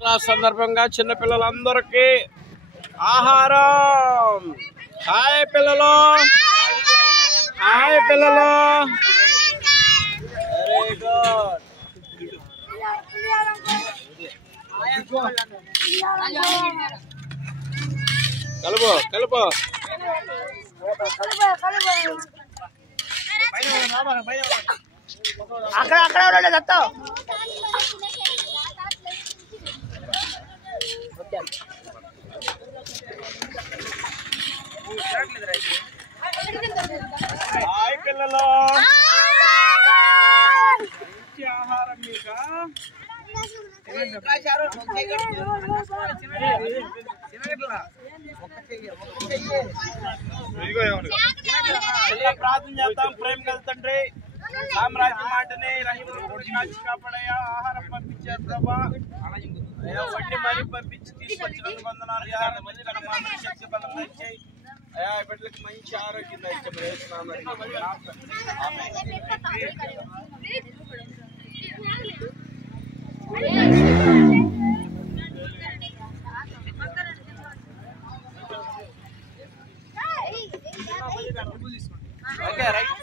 Class సందర్భంగా చిన్న పిల్లలందరికీ ఆహారం. హాయ్ పిల్లలు, హాయ్ పిల్లలు. Very good. కలుపు కలుపు. అక్కడ అక్కడ దత్త హాయ్ పిల్లలు, మంచి ఆహారం మీకు. ప్రార్థన చేద్దాం. ప్రేమ కలుతండ్రి, సామ్రాజ్యం మాటనే రహించి కాపాడయా. ఆహారం పంపించారు ప్రభా, వడ్డీ మరీ పంపించి తీసుకొచ్చినందుకు వందనాలు. శక్తి బలం తెచ్చాయి అయా. బిడ్డలకు మంచి ఆరోగ్యం ఓకే రైట్.